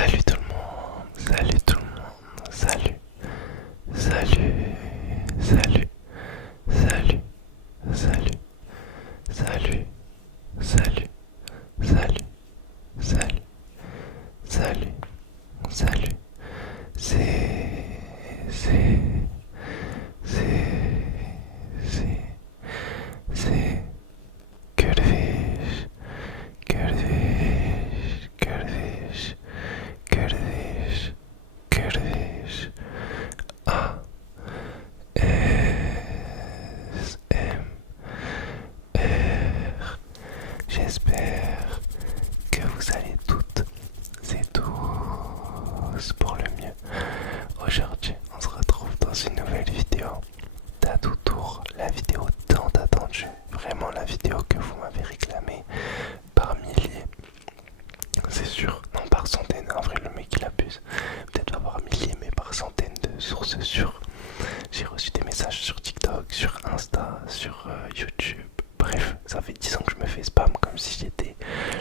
Salut tout le monde, salut tout le monde, salut, salut, salut, salut, salut, salut, salut, salut, salut, salut, salut, c'est, c'est, c'est, Kurdish, Kurdish, Kurdish, Kurdish, Kurdish, A, S, M, R. J'espère que vous allez toutes et tous pour le mieux. Aujourd'hui, on se retrouve dans une nouvelle vidéo d'A tout tour, la vidéo tant attendue, vraiment la vidéo que vous m'avez réclamée par milliers. C'est sûr, non par centaines, en vrai le mec il abuse, peut-être pas par milliers mais par centaines de sources sûres. J'ai reçu des messages sur TikTok, sur Insta, sur YouTube, bref, ça fait 10 ans que je me fais spam comme si j'étais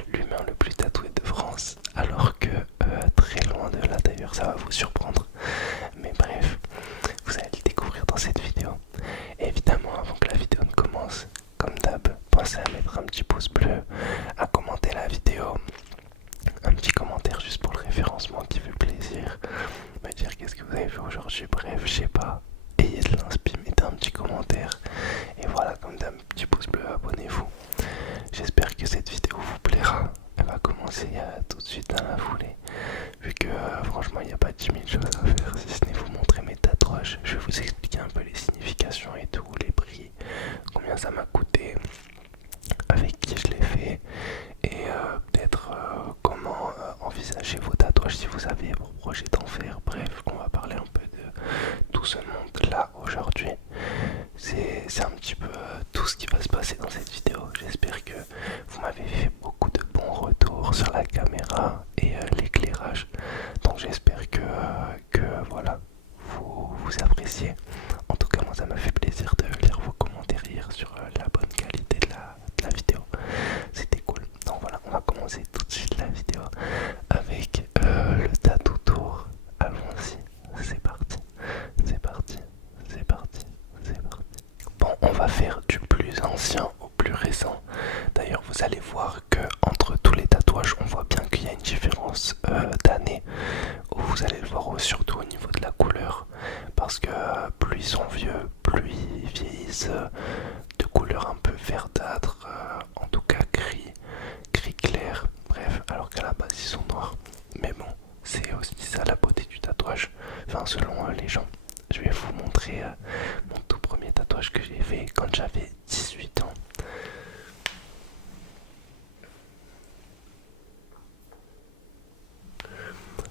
l'humain le plus tatoué de France, alors que très loin de là d'ailleurs, ça va vous surprendre. Mais bref, vous allez le découvrir dans cette vidéo. Et évidemment, avant que la vidéo ne commence, comme d'hab, pensez à mettre un petit pouce bleu, à commenter la vidéo, un petit commentaire juste pour le référencement qui fait plaisir, me dire qu'est-ce que vous avez fait aujourd'hui, bref, je sais pas, ayez de l'inspi, mettez un petit commentaire, et voilà, comme d'hab, petit pouce bleu, abonnez-vous. J'espère que cette vidéo vous plaira. Elle va commencer tout de suite dans la foulée, vu que franchement il n'y a pas 10 000 choses à faire si ce n'est vous montrer mes tatouages. Je vais vous expliquer un peu les significations et tout, les prix, combien ça m'a coûté, avec qui je l'ai fait, et peut-être comment envisager vos tatouages si vous avez pour projet d'en faire. Bref, on va parler un peu de tout ce monde là aujourd'hui. C'est un petit peu tout ce qui va se passer dans cette vidéo. J'espère que vous m'avez fait beaucoup de bons retours sur la caméra et l'éclairage, donc j'espère que voilà, vous appréciez. En tout cas moi ça m'a fait plaisir de lire vos commentaires hier sur la bonne qualité de la vidéo, c'était cool. Donc voilà, on va commencer tout de suite la vidéo avec le tatou tour. Allons-y, c'est parti, c'est parti, c'est parti, c'est parti. Bon, on va faire du plus ancien au plus récent. D'ailleurs, vous allez voir que entre tous les tatouages, on voit bien qu'il y a une différence d'année. Vous allez le voir surtout au niveau de la couleur, parce que plus ils sont vieux, plus ils vieillissent de couleur un peu verdâtre, en tout cas gris clair. Bref, alors qu'à la base ils sont noirs. Mais bon, c'est aussi ça la beauté du tatouage. Enfin, selon les gens. Je vais vous montrer mon tout premier tatouage que j'ai fait quand j'avais 18 ans.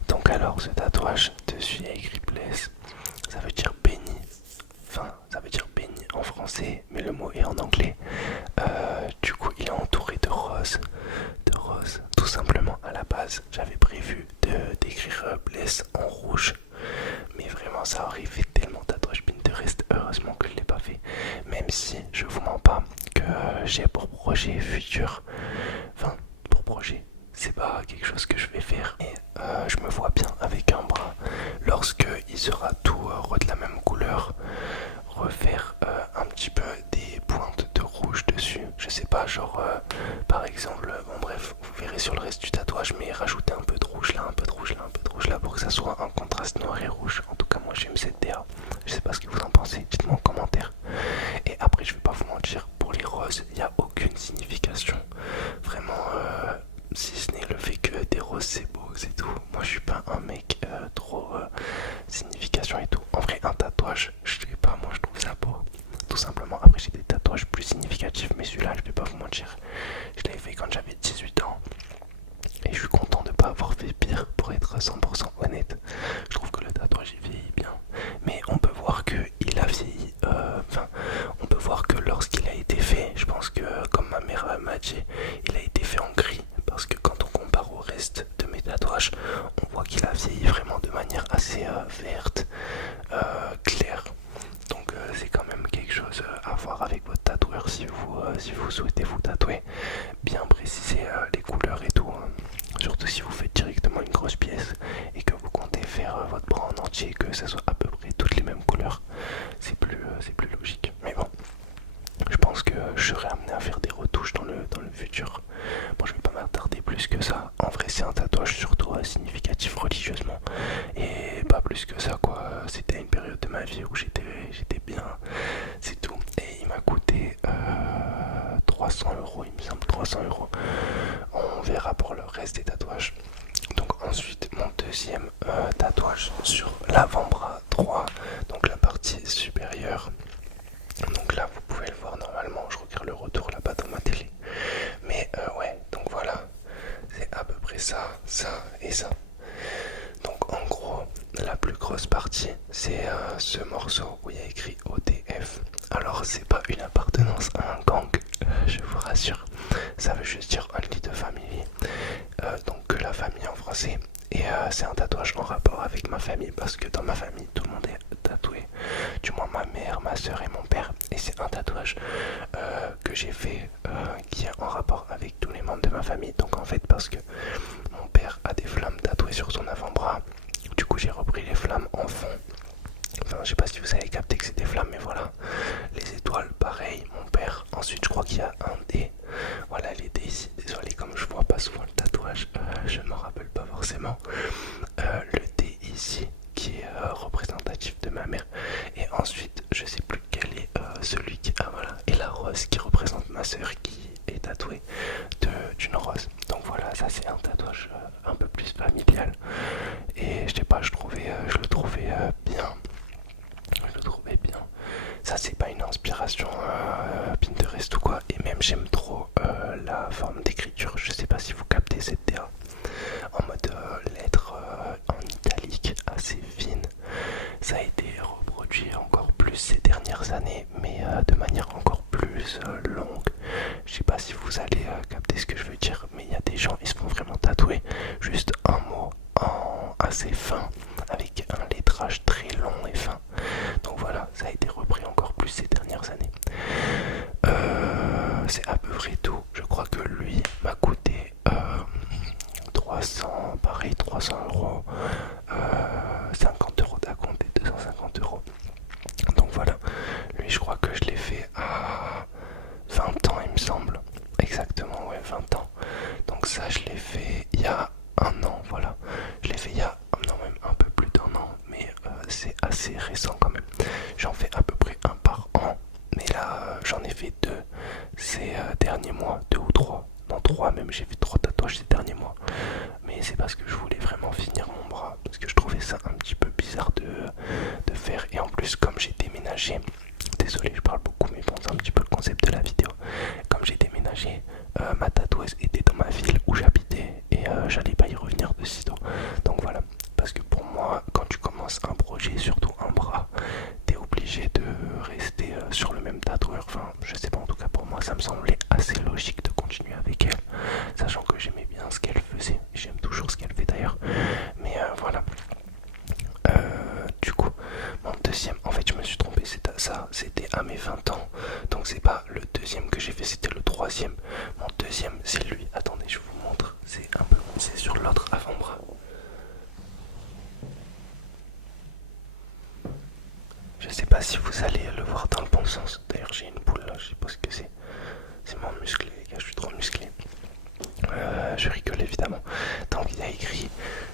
Donc alors, ce tatouage, dessus il y a écrit Bless, ça veut dire béni. Enfin, ça veut dire béni en français, mais le mot est en anglais. Du coup, il est entouré de roses. De roses, tout simplement. À la base, j'avais prévu d'écrire Bless en rouge. Mais vraiment, ça aurait fait tellement tatouage Pinterest. Heureusement que je ne l'ai pas fait. Même si, je vous mens pas, que j'ai pour projet futur. Enfin, pour projet, c'est pas quelque chose que je vais faire. Et je me vois bien avec un bras, lorsque il sera tout de la même couleur, refaire un petit peu des pointes de rouge dessus. Je sais pas, genre par exemple, bon bref, vous verrez sur le reste du tatouage, mais rajouter un peu de rouge là, un peu de rouge là, un peu de rouge là, pour que ça soit un contraste noir et rouge. En tout cas, moi j'aime cette DA. Je sais pas ce que vous en pensez, dites-moi en commentaire. Et après, je vais pas vous mentir, pour les roses, il n'y a aucune signification. Vraiment, si ce n'est le fait que des roses c'est beau, c'est tout. Moi je suis pas un mec trop signification et tout. En vrai, un tatouage, je sais pas, moi je trouve ça beau, tout simplement. Après, j'ai des tatouages plus significatifs, mais celui-là, je vais pas vous mentir, je l'avais fait quand j'avais 18 ans. Et je suis content de pas avoir fait pire, pour être 100% honnête. Je trouve que le tatouage il vieillit bien. Mais on peut voir qu'il a vieilli. Enfin, on peut voir que lorsqu'il a été fait, je pense que, comme ma mère m'a dit, il a été fait en gris. Parce que quand on compare au reste de mes tatouages, on voit qu'il a vieilli vraiment de manière assez verte, claire. Donc c'est quand même quelque chose à voir avec votre tatoueur si vous souhaitez vous tatouer. Bien préciser les couleurs et tout, hein. surtout si vous faites directement une grosse pièce et que vous comptez faire votre bras en entier, que ça soit à peu près toutes les mêmes couleurs, c'est plus logique. Mais bon, je pense que je serai amené à faire des retouches dans le futur. Bon, je vais pas m'attarder plus que ça. En vrai, c'est un tatouage surtout significatif religieusement. Et pas plus que ça, quoi. C'était une période de ma vie où j'étais bien. C'est tout. Et il m'a coûté 300 €, il me semble, 300 €. On verra pour le reste des tatouages. Donc ensuite, mon deuxième tatouage sur l'avant-bras droit, donc la partie supérieure. Donc là, vous pouvez le voir normalement, je regarde le retour là-bas dans ma télé. Mais ouais, donc voilà, c'est à peu près ça, ça et ça. Donc en gros, la plus grosse partie, c'est ce morceau où il y a écrit OTF. Alors c'est pas une appartenance à un gang, je vous rassure. Ça veut juste dire Only the Family, donc que la famille en français. Et c'est un tatouage en rapport avec ma famille parce que dans ma famille tout le monde est tatoué, du moins ma mère, ma soeur et mon père. Et c'est un tatouage que j'ai fait qui est en rapport avec tous les membres de ma famille. Donc en fait parce que mon père a des flammes tatouées sur son avant-bras, du coup j'ai repris les flammes en fond. Enfin, je sais pas si vous avez capté que c'est des flammes, mais voilà. Les étoiles, pareil, mon père. Ensuite, je crois qu'il y a un dé. Voilà, les dés ici. Désolé, comme je vois pas souvent le tatouage, je ne m'en rappelle pas forcément. Le dé ici, qui est représentatif de ma mère. Et ensuite, je sais plus quel est celui qui. Ah voilà. Et la rose qui représente ma soeur qui est tatouée d'une rose. Donc voilà, ça c'est un tatouage un peu plus familial. Et je sais pas, je le trouvais bien. Je le trouvais bien. Ça c'est pas une inspiration Pinterest ou quoi. Et même j'aime trop la forme d'écriture. Je sais pas si vous captez cette DA. En mode lettres en italique assez fine. Ça a été reproduit encore plus ces dernières années, mais de manière encore plus longue. Je sais pas si vous allez capter ce que je veux dire, mais il y a des gens, ils se font vraiment tatouer juste un mot assez fin, avec un lettrage très long et fin. Donc voilà, ça a été repris encore plus ces dernières années. C'est à peu près tout. Je crois que lui m'a coûté 300, pareil 300 €, 50 € d'acompte et 250 €. Donc voilà, lui je crois que je l'ai fait à 20 ans il me semble. Exactement, ouais, 20 ans. Donc ça je l'ai fait il y a un an, voilà. Je l'ai fait il y a, non, même un peu plus d'un an, mais c'est assez récent quand même. J'en fais à peu près un par an, mais là j'en ai fait deux ces derniers mois, deux ou trois. Non, trois même, j'ai fait 3 tatouages ces derniers mois. Mais c'est parce que je voulais vraiment finir mon bras, parce que je trouvais ça un petit peu bizarre de faire. Et en plus, comme j'ai déménagé, désolé je parle beaucoup, mais bon, c'est un petit peu le concept de la vidéo. Comme j'ai déménagé, ma tatoueuse était dans ma ville où j'habitais et j'allais pas y revenir de sitôt. Donc voilà, parce que pour moi, quand tu commences un projet, surtout un bras, t'es obligé de rester sur le même tatoueur. Enfin, je sais pas, en tout cas pour moi, ça me semblait assez logique de continuer avec elle, sachant que j'aimais bien ce qu'elle faisait. J'aime toujours ce qu'elle fait d'ailleurs. Mais voilà. Du coup, mon deuxième, en fait, je me suis trompé, c'était à mes 20 ans. Donc c'est pas le deuxième que j'ai fait, c'était le troisième. Mon deuxième, c'est lui. Attendez, je vous montre. C'est sur l'autre avant-bras. Je sais pas si vous allez le voir dans le bon sens. D'ailleurs, j'ai une boule là, je sais pas ce que c'est. C'est mon musclé, les gars, je suis trop musclé. Je rigole évidemment. Donc il y a écrit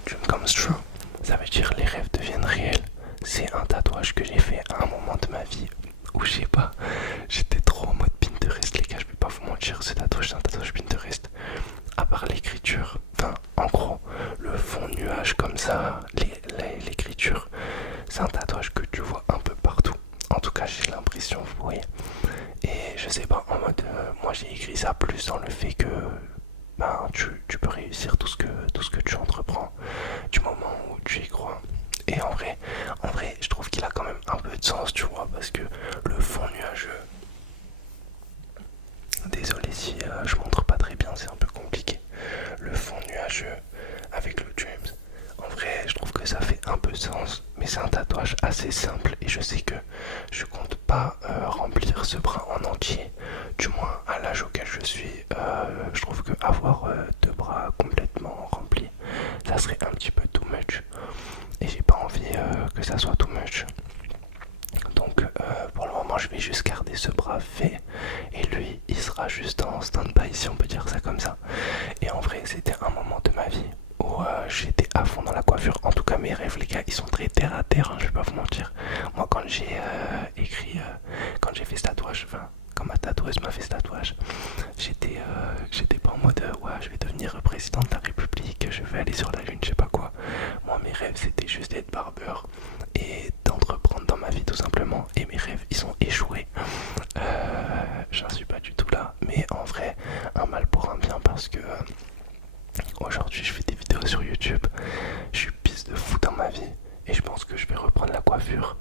Dream comes true. Ça veut dire les rêves deviennent réels. C'est un tatouage que j'ai fait à un moment de ma vie où je sais pas, j'étais trop en mode Pinterest, les gars, je peux pas vous mentir. Ce tatouage, c'est un tatouage Pinterest. À part l'écriture, enfin en gros, le fond nuage comme ça, l'écriture, c'est un tatouage que tu vois un peu partout. En tout cas, j'ai l'impression, vous voyez. Et je sais pas, en mode, moi j'ai écrit ça plus dans le fait que ben, tu peux réussir tout ce que tu entreprends du moment où tu y crois. Et en vrai, je trouve qu'il a quand même un peu de sens, tu vois, parce que le fond nuageux, désolé si je montre pas très bien, c'est un peu compliqué. Le fond nuageux avec le Dreams, en vrai, je trouve que ça fait un peu de sens, mais c'est un tatouage assez simple et je sais que je compte pas remplir ce bras en entier. Du moins à l'âge auquel je suis, je trouve que avoir deux bras complètement remplis à fond dans la coiffure. En tout cas, mes rêves, les gars, ils sont très terre à terre, hein, je vais pas vous mentir. Moi, quand j'ai quand j'ai fait ce tatouage, enfin, quand ma tatoueuse m'a fait ce tatouage, j'étais pas en mode ouais, je vais devenir président de la République, je vais aller sur la lune, je sais pas quoi. Moi, mes rêves, c'était juste d'être barbeur et d'entreprendre dans ma vie tout simplement. Et mes rêves, ils ont échoué. J'en suis pas du tout là, mais en vrai, un mal pour un bien parce que aujourd'hui, je fais des vidéos sur YouTube. Je suis pisse de fou dans ma vie et je pense que je vais reprendre la coiffure,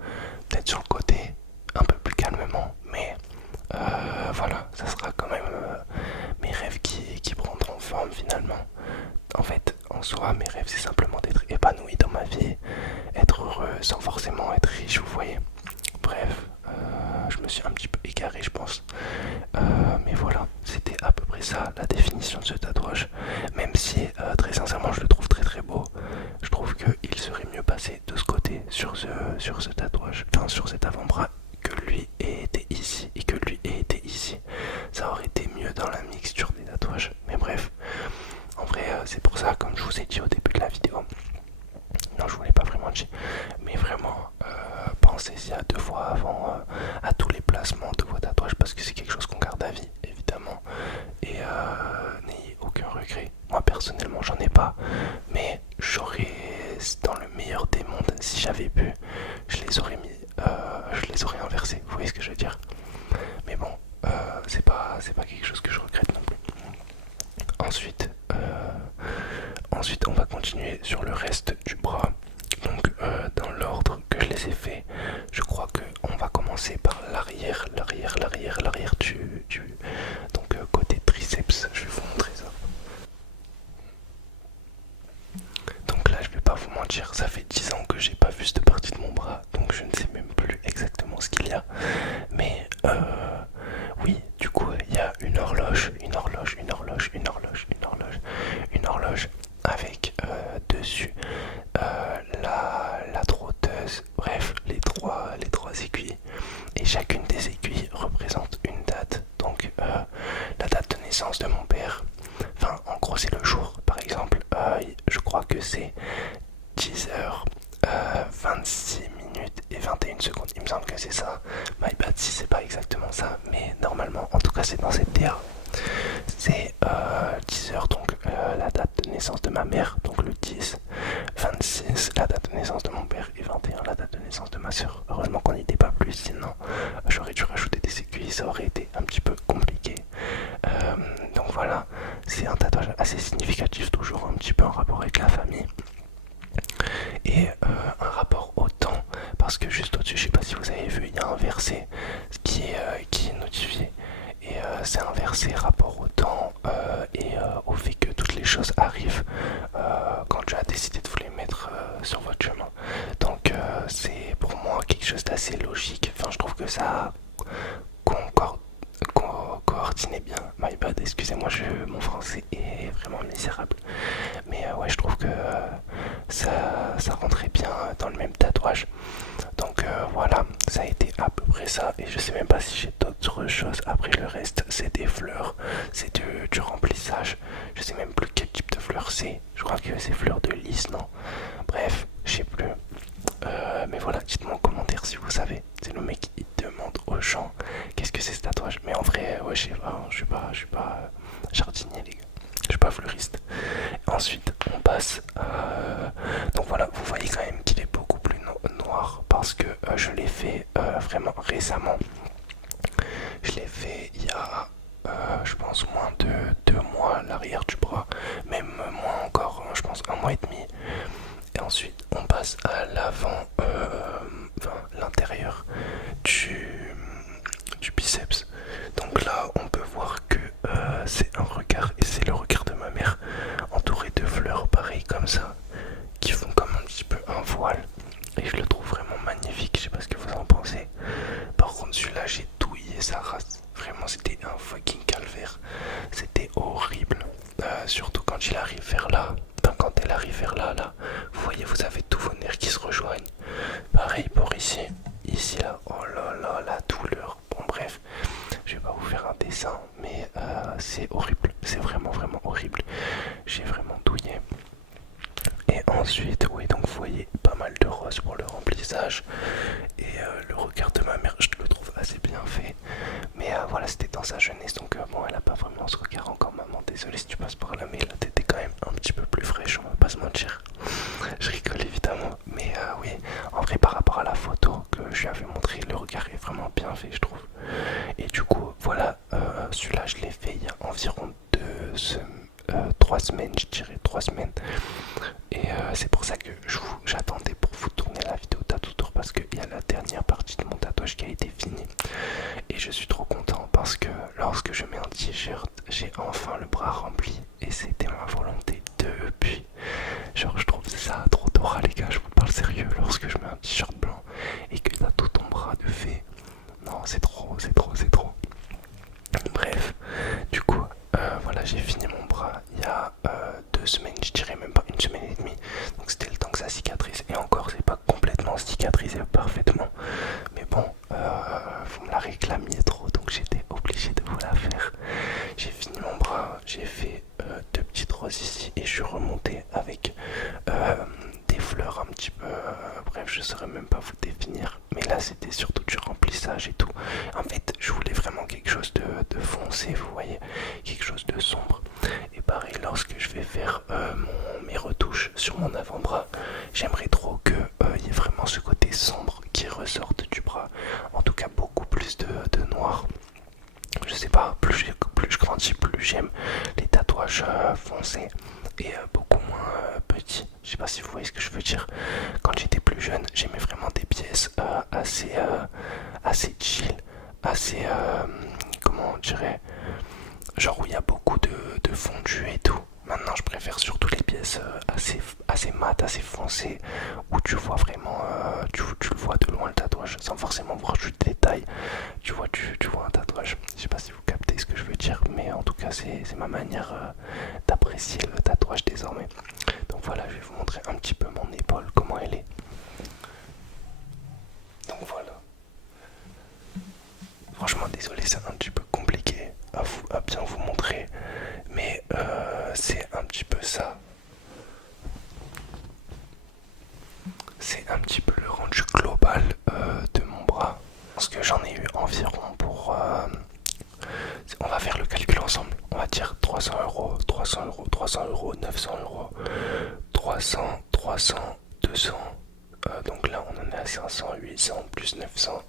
peut-être sur le côté, un peu plus calmement, mais voilà, ça sera quand même mes rêves qui prendront forme finalement. En fait, en soi, mes rêves, c'est simplement d'être épanoui dans ma vie, être heureux sans forcément être riche, vous voyez. Bref, je me suis un petit peu égaré, je pense. Mais voilà, c'était à peu près ça, la définition de ce tatouage. Même si, très sincèrement, je le trouve très très beau. Je trouve qu'il serait mieux passé de ce côté, sur ce tatouage, enfin sur cet avant-bras, que lui ait été ici et que lui ait été ici. Ça aurait été mieux dans la mixture des tatouages. Mais bref, en vrai, c'est pour ça, comme je vous ai dit au début de la vidéo, non, je voulais pas vraiment dire, mais vraiment, pensez-y à deux fois avant à tous les placements de vos tatouages parce que c'est quelque chose qu'on garde à vie, évidemment. Et n'ayez aucun regret. Moi, personnellement, j'en ai pas, mais j'aurais, dans le meilleur des mondes, si j'avais pu, je les aurais inversés. Vous voyez ce que je veux dire? Mais bon, c'est pas quelque chose que je regrette non plus. Ensuite, on va continuer sur le reste du bras. Donc, dans l'ordre que je les ai fait, je crois qu'on va commencer par l'arrière du donc côté triceps. Je vais vous montrer ça. Donc là, je vais pas vous mentir, ça fait 10 ans que j'ai pas vu cette partie de mon bras, donc je ne sais même plus exactement ce qu'il y a. Mais oui, du coup, il y a une horloge avec dessus la trotteuse, bref, les trois aiguilles. Et chacune des aiguilles représente une date. Donc la date de naissance de mon père, enfin en gros c'est le jour. Par exemple, je crois que c'est 10h26 minutes et 21 secondes. Il me semble que c'est ça. My bad si c'est pas exactement ça, mais normalement, en tout cas c'est dans cette terre. C'est 10h, donc la date de naissance de ma mère, donc le 10, 26 la date de naissance de mon père et 21 la date de naissance de ma soeur. Heureusement qu'on n'était pas plus, sinon j'aurais dû rajouter des aiguilles, ça aurait été un petit peu compliqué. Donc voilà, c'est un tatouage assez significatif, toujours un petit peu en rapport avec la famille. Et un rapport au temps, parce que juste au-dessus, je sais pas si vous avez vu, il y a un verset qui est notifié. Et c'est un verset rapport au temps et au fait que toutes les choses arrivent quand tu as décidé de vous les mettre sur votre chemin. Donc c'est pour moi quelque chose d'assez logique. Enfin, je trouve que ça coordonnait bien. My bad, excusez-moi, mon français est vraiment misérable. Mais ouais, je trouve que ça rentrait bien dans le même tatouage. Donc voilà, ça a été à peu près ça. Et je sais même pas si j'ai d'autres choses. Après le reste, c'est des fleurs, c'est du remplissage. Je sais même plus quel type de fleurs c'est. Je crois que c'est fleurs de lys, non? Bref, je sais plus. Mais voilà, dites-moi en commentaire si vous savez. C'est le mec qui demande aux gens qu'est-ce que c'est ce tatouage. Mais en vrai, ouais, je sais pas, je suis pas jardinier, les gars. Je suis pas fleuriste. Ensuite, on passe donc voilà, vous voyez quand même qu'il est beaucoup plus noir parce que je l'ai fait vraiment récemment. Je l'ai fait il y a, je pense, moins de 2 mois, l'arrière du bras. Même moins encore, je pense 1 mois et demi. Et ensuite, on passe à l'avant, enfin, l'intérieur du biceps. Donc là, on peut voir que c'est un regard, et c'est le regard de ma mère, entouré de fleurs pareilles comme ça, qui font comme un petit peu un voile. Et je le trouve vraiment magnifique, je sais pas ce que vous en pensez. Par contre, celui-là, j'ai douillé sa race. Vraiment, c'était un fucking calvaire. C'était horrible. Surtout quand il arrive vers là. Enfin, quand elle arrive vers là, là. Vous voyez, vous avez tous vos nerfs qui se rejoignent. Pareil pour ici. Ici, là. Oh là là, la douleur. Bon, bref. Je vais pas vous faire un dessin, mais c'est horrible. C'est vraiment, vraiment horrible. J'ai vraiment douillé. Et ensuite, oui, donc vous voyez pas mal de rose pour le remplissage. Et le regard de ma mère, je le trouve assez bien fait. Mais voilà, c'était dans sa jeunesse, donc bon, elle a pas vraiment ce regard encore, maman. Désolé si tu passes par là, mais là t'étais quand même un petit peu plus fraîche, on va pas se mentir. Je rigole évidemment, mais oui, en vrai, par rapport à la photo que je lui avais montré, le regard est vraiment bien fait, je trouve. Et du coup, voilà, celui-là, je l'ai fait il y a environ 3 semaines, je dirais 3 semaines. Et c'est pour ça que j'attendais pour vous tourner la vidéo tattoo tour parce qu'il y a la dernière partie de mon tatouage qui a été finie. Et je suis trop content parce que lorsque je mets un t-shirt, j'ai enfin le bras rempli. Et c'était ma volonté depuis. Genre, je trouve ça trop Dora, les gars, je vous parle sérieux. Lorsque je mets un t-shirt blanc et que t'as tout ton bras de fait, non, c'est trop, c'est trop, c'est trop. Bref, du coup, voilà, j'ai fini mon bras il y a 2 semaines, je dirais même pas une semaine et demie. Donc c'était le temps que ça cicatrise. Et encore, c'est pas complètement cicatrisé parfaitement. Mais bon, vous me la réclamiez trop, donc j'étais obligé de vous la faire. J'ai fini mon bras, j'ai fait 2 petites roses ici et je suis remonté avec des fleurs un petit peu. Bref, je saurais même pas vous définir. Mais là, c'était surtout du remplissage et tout. En fait, je voulais vraiment quelque chose de foncé, vous voyez, quelque chose de sombre. Et pareil, lorsque je vais faire mes retouches sur mon avant-bras, j'aimerais trop qu'il y ait vraiment ce côté sombre qui ressorte du bras. En tout cas, beaucoup plus de noir. Je sais pas, plus je grandis, plus j'aime les tatouages foncés et beaucoup moins petits. Je sais pas si vous voyez ce que je veux dire. Quand j'étais plus jeune, j'aimais vraiment des pièces assez chill, assez, comment on dirait, genre où il y a beaucoup de fondu et tout. Maintenant, je préfère surtout les pièces assez mat, assez foncées, où tu vois vraiment, tu le vois de loin le tatouage, sans forcément voir du détail. Tu vois un tatouage. Je sais pas si vous captez ce que je veux dire, mais en tout cas, c'est ma manière d'apprécier le tatouage désormais. Donc voilà, je vais vous montrer un petit peu mon épaule, comment elle est. Donc voilà. Franchement, désolé, c'est un petit peu compliqué à bien vous montrer, mais c'est un petit peu ça. C'est un petit peu le rendu global de mon bras. Parce que j'en ai eu environ pour... on va faire le calcul ensemble. On va dire 300 euros, 300 euros, 300 euros, 900 euros, 300, 300, 200. Donc là, on en est à 500, 800 plus 900.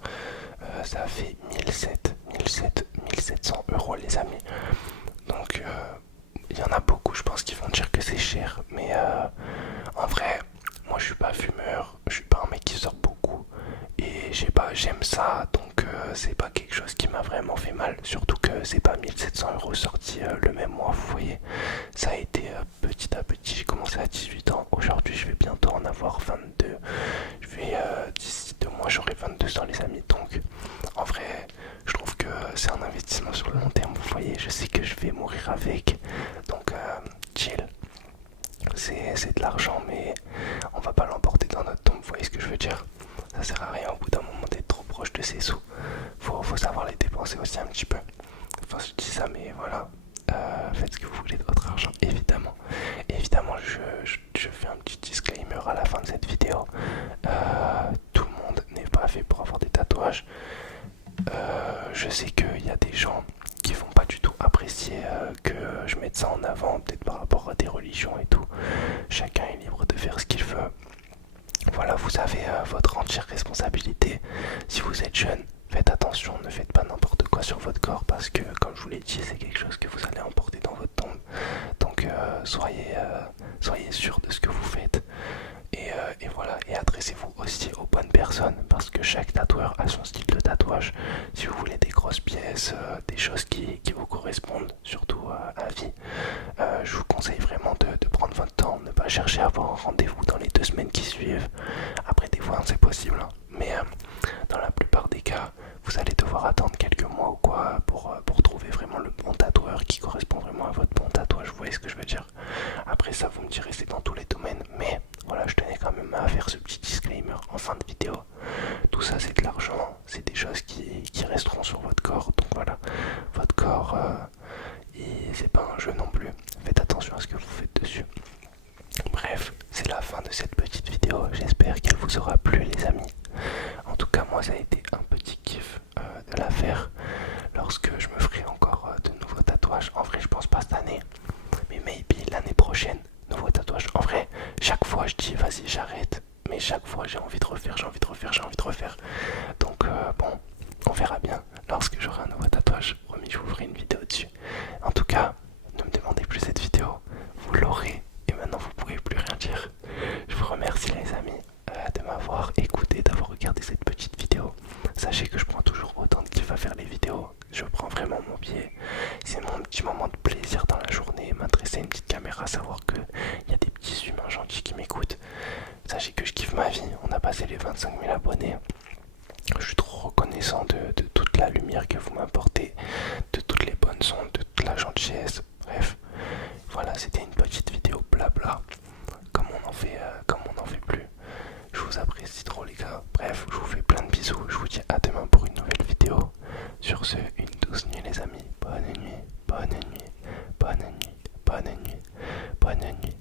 Ça fait 1700 euros, les amis. Donc, il y en a beaucoup, je pense, qui vont dire que c'est cher. Mais en vrai, moi, je suis pas fumeur. Je suis pas un mec qui sort beaucoup. Et j'aime ça. Donc, c'est pas quelque chose qui m'a vraiment fait mal. Surtout que c'est pas 1700 euros sortis le même mois, vous voyez. Ça a été petit à petit. J'ai commencé à 18 ans. Aujourd'hui, je vais bientôt en avoir 22. D'ici 2 mois, j'aurai 22 ans, les amis. Donc, en vrai, je trouve que c'est un investissement sur le long terme. Vous voyez, je sais que je vais mourir avec. Donc, chill. C'est de l'argent, mais on va pas l'emporter dans notre tombe. Vous voyez ce que je veux dire? Ça sert à rien au bout d'un moment d'être trop proche de ses sous. Faut savoir les dépenser aussi un petit peu. Enfin, je dis ça, mais voilà. Faites ce que vous voulez de votre argent, évidemment. Évidemment, je fais un petit disclaimer à la fin de cette vidéo. Tout le monde n'est pas fait pour avoir des tatouages. Je sais qu'il y a des gens qui vont pas du tout apprécier que je mette ça en avant, peut-être par rapport à des religions et tout. Chacun est libre de faire ce qu'il veut. Voilà, vous avez votre entière responsabilité. Si vous êtes jeune, faites attention, ne faites pas n'importe quoi sur votre corps parce que, comme je vous l'ai dit, c'est quelque chose que vous allez emporter dans votre tombe. Donc soyez sûr de ce que vous faites. Et voilà, et adressez-vous aussi aux bonnes personnes parce que chaque tatoueur a son style de tatouage. Si vous voulez des grosses pièces, des choses qui vous correspondent, surtout à vie, je vous conseille vraiment de prendre votre temps, ne pas chercher à avoir un rendez-vous dans les 2 semaines qui suivent. Après, des fois, c'est possible, hein. Mais dans la plupart des cas, vous allez devoir attendre quelques mois ou quoi pour trouver vraiment le bon tatoueur qui correspond vraiment à votre bon tatouage. Vous voyez ce que je veux dire? Après ça, vous me direz, c'est dans tous les domaines, mais voilà, je tenais quand même à faire ce petit disclaimer en fin de vidéo. Tout ça, c'est de l'argent, c'est des choses qui resteront sur votre corps. Donc voilà, votre corps, c'est pas un jeu non plus. Faites attention à ce que vous faites dessus. Bref, c'est la fin de vous aura plu les amis. En tout cas moi ça a été un petit kiff de la faire lorsque je me ferai encore de nouveaux tatouages. En vrai je pense pas cette année, mais maybe l'année prochaine, nouveaux tatouages. En vrai chaque fois je dis vas-y j'arrête, mais chaque fois j'ai envie de refaire, j'ai envie de refaire, j'ai envie de refaire. Donc bon, on verra bien lorsque j'aurai un nouveau tatouage. Promis, je vous ferai une vidéo dessus. En tout cas, ne me demandez plus cette vidéo, vous l'aurez et maintenant vous pouvez plus rien dire. Je vous remercie les amis de m'avoir écouté, d'avoir regardé cette petite vidéo. Sachez que je prends toujours autant de kiff à faire les vidéos. Je prends vraiment mon pied. C'est mon petit moment de plaisir dans la journée, m'adresser à une petite caméra, savoir qu'il y a des petits humains gentils qui m'écoutent. Sachez que je kiffe ma vie. On a passé les 25 000 abonnés. Je suis trop reconnaissant de toute la lumière que vous m'apportez, de toutes les bonnes ondes, de toute la gentillesse. Bref, voilà, c'était une petite vidéo blabla, comme on n'en fait plus. Je vous apprécie trop les gars. Bref, je vous fais plein de bisous. Je vous dis à demain pour une nouvelle vidéo. Sur ce, une douce nuit les amis. Bonne nuit, bonne nuit, bonne nuit, bonne nuit, bonne nuit.